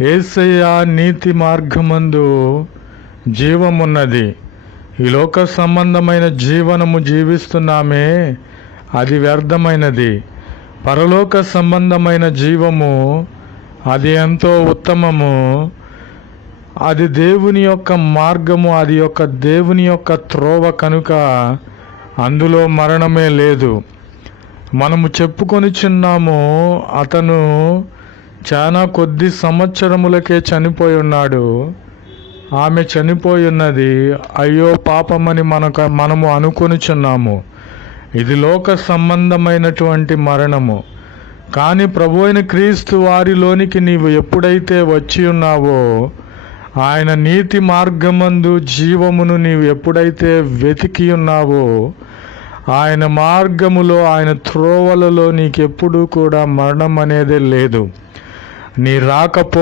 యేసయ్య నీతి మార్గమందు జీవమున్నది. ఈ లోక సంబంధమైన జీవనము జీవిస్తున్నామే, అది వ్యర్థమైనది. పరలోక సంబంధమైన జీవము అది ఎంతో ఉత్తమము. అది దేవుని యొక్క మార్గము, అది దేవుని యొక్క త్రోవ కనుక అందులో మరణమే లేదు. మనము చెప్పుకొనిచున్నాము, అతను చాలా కొద్ది సంవత్సరములకే చనిపోయి ఉన్నాడు, ఆమె చనిపోయి ఉన్నది, అయ్యో పాపమని మనము అనుకొనిచున్నాము. ఇది లోక సంబంధమైనటువంటి మరణము. కానీ ప్రభువైన క్రీస్తు వారిలోనికి నీవు ఎప్పుడైతే వచ్చి ఉన్నావో, ఆయన నీతి మార్గమందు జీవమును నీవు ఎప్పుడైతే వెతికి ఉన్నావో, ఆయన మార్గములో, ఆయన త్రోవలలో నీకెప్పుడు కూడా మరణం అనేదే లేదు. నీ రాకపో